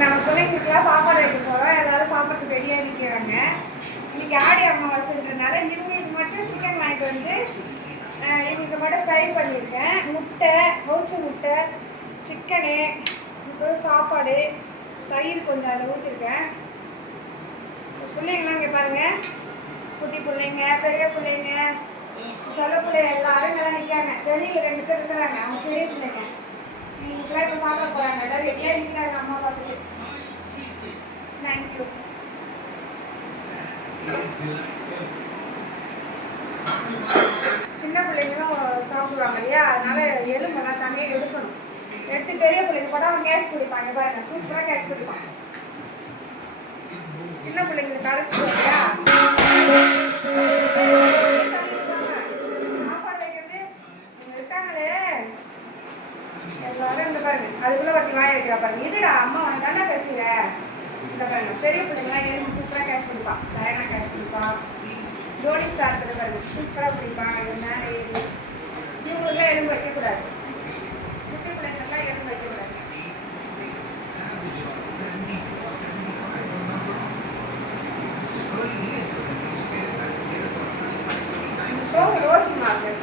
நம்ம பிள்ளைங்களுக்குலாம் சாப்பாடு வைக்க போகிறோம். எல்லாரும் சாப்பாட்டுக்கு ரெடியாக நிற்கிறாங்க. இன்னைக்கு ஆடி அமாவாசைன்றனால இவங்களுக்கு மட்டும் சிக்கன் வாங்கிட்டு வந்து இவங்களுக்கு மட்டும் ஃப்ரை பண்ணியிருக்கேன். முட்டை, அவிச்ச முட்டை, சிக்கனு, அப்புறம் சாப்பாடு, தயிர் கொஞ்சம் அதில் ஊற்றிருக்கேன். பிள்ளைங்களாம் இங்கே பாருங்கள், குட்டி பிள்ளைங்க, பெரிய பிள்ளைங்க, சில பிள்ளைங்க எல்லாரும் இங்கே தான் நிற்காங்க. வெளியில் 2 பேர் இருக்கிறாங்க, அவங்க பெரிய பிள்ளைங்க. இவங்களுக்குலாம் இப்போ சாப்பிட போகிறாங்க. எல்லோரும் ரெடியாக நிற்கிறாங்க அம்மா பார்த்துட்டு. தேங்க்யூ. சின்ன பிள்ளைங்களும் சாப்பிடுவாங்க இல்லையா, அதனால எலும்பெல்லாம் தண்ணியை எடுக்கணும். எடுத்து பெரிய பிள்ளைங்க கூட அவங்க கேட்ச் குடிப்பாங்க. பாருங்க, சூப்பராக கேட்ச் குடிப்பாங்க. சின்ன பிள்ளைங்களுக்கு கரைச்சி இல்லையா சாப்பாடு வைக்கிறது இருக்காங்களே எல்லாரும். இந்த பாருங்க, அதுக்குள்ள ஒருத்தி வாய வைக்கிறா பாருங்க. இதுடா அம்மா உனக்கு தானே பேசுகிற. இந்த பாருங்க, பெரிய பிள்ளைங்களாம் எலும்பு சூப்பராக கேட்ச் குடிப்பான். டயனா கேட்ச் குடிப்பான். ஜோடி ஸ்டார் இருக்கிற பாருங்க, சூப்பராக பிடிப்பான். இது மேலே ஏறி இவங்களுக்குலாம் எலும்பு வைக்கக்கூடாது. குட்டி பிள்ளைங்களுக்குலாம் எலும்பு வைக்கக்கூடாது. ரோசி மார்க்கெட்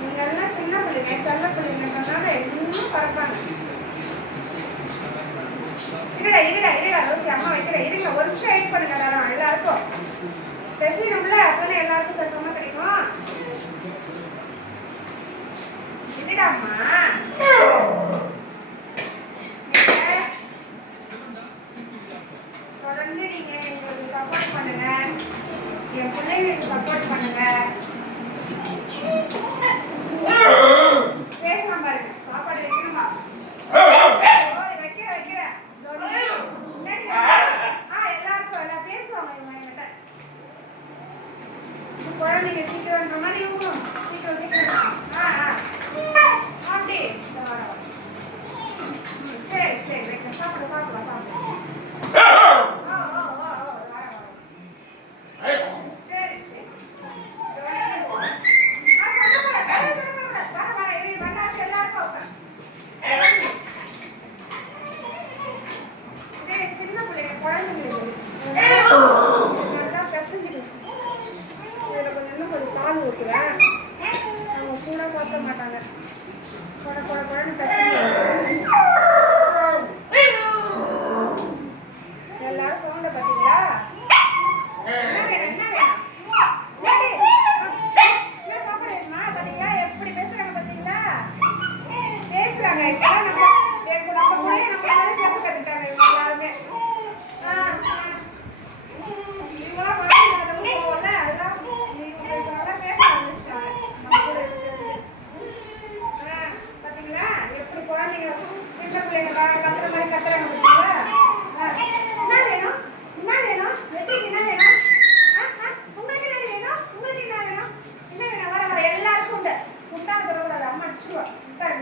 நீங்கள்லாம் சின்ன பிள்ளைங்க, செல்ல பிள்ளைங்கன்றனால இன்னும் பறப்பாங்க. இருடா இருடா இருடா ரோசி, அம்மா வைக்கிறேன். இருங்க, ஒரு நிமிஷம் வெயிட் பண்ணுங்க. எல்லாரும் எல்லாருக்கும் பேசணும்ல, அப்போதான் எல்லாருக்கும் சத்தமாக கிடைக்கும். இருடாம்மா, தொடர்ந்து நீங்க எங்களுக்கு சப்போர்ட் பண்ணுங்க, என் பிள்ளைங்களுக்கு சப்போர்ட் பண்ணுங்க. பேசலாம் பாருங்க, சாப்பாடு வைக்கணுமா? வைக்கிறேன். எல்லாருக்கும் எல்லாம் பேசுவாங்க இவங்க என்கிட்ட. குழந்தைங்க சீக்கிரம் மாதிரி இவங்களும் சீக்கிரம் அப்படி சரி சரி வைக்க. சாப்பிடலாம். சின்ன பிள்ளைங்க குழந்தைங்களுக்கு நல்லா பிசைஞ்சிடும். இதில் கொஞ்சம் பால் ஊற்றுவேன். அவங்க சூடாக சாப்பிட மாட்டாங்க. குழந்தை பிசைஞ்சு எல்லாரும் சவுண்டை பார்த்தீங்களா? என்ன வேணும் சாப்பாடு வேணுமா? பார்த்தீங்களா எப்படி பேசுகிறாங்க? பார்த்தீங்களா பேசுகிறாங்க. இப்போலாம் நம்ம கூட நம்ம பேச கற்றுக்கிட்டாங்க இவங்க எல்லாருமே. இவங்களாம் மாறினாலும் போகல, அதெல்லாம் இவங்க பேச ஆரம்பிச்சிட்டாங்க நம்ம கூட இருக்கிறது. பார்த்தீங்களா எப்படி குழந்தைங்க சின்ன பிள்ளைங்க கத்துற மாதிரி கத்துறாங்க. பார்த்தீங்களா? என்ன வேணும் வெட்டிக்கு என்ன வேணும்? உங்களுக்கு என்ன வேணும்? என்ன வேணும்? வர எல்லாருக்கும் உண்டு. முட்டாள் தரக்கூடாது, அம்மா அடிச்சுருவா. முட்டாள்